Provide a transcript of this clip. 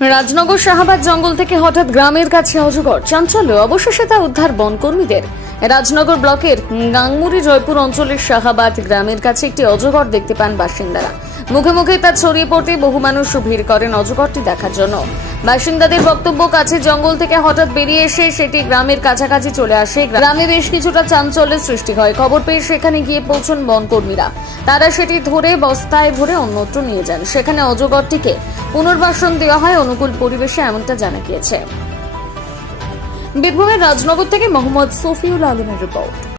রাজনগর শাহাবাদ জঙ্গল থেকে হঠাৎ গ্রামের কাছে অজগর, চাঞ্চল্য। অবশেষে তা উদ্ধার বনকর্মীদের। রাজনগর ব্লকের গাংমুড়ি জয়পুর অঞ্চলের শাহাবাদ গ্রামের কাছে একটি অজগর দেখতে পান বাসিন্দারা। মুখে মুখে তা ছড়িয়ে পড়তে বহু মানুষ ভিড় করেন অজগরটি দেখার জন্য। বাসিন্দাদের বক্তব্য, কাছে জঙ্গল থেকে হঠাৎ বেরিয়ে এসে সেটি গ্রামের কাছাকাছি চলে আসে। গ্রামে বেশ কিছুটা চাঞ্চল্যের সৃষ্টি হয়। খবর পেয়ে সেখানে গিয়ে পৌঁছন বনকর্মীরা। তারা সেটি ধরে বস্তায় ভরে অন্যত্র নিয়ে যান। সেখানে অজগরটিকে পুনর্বাসন দেওয়া হয় অনুকূল পরিবেশে, এমনটা জানা গিয়েছে। বীরভূমের রাজনগর থেকে মোহাম্মদ সফিউল আলমের রিপোর্ট।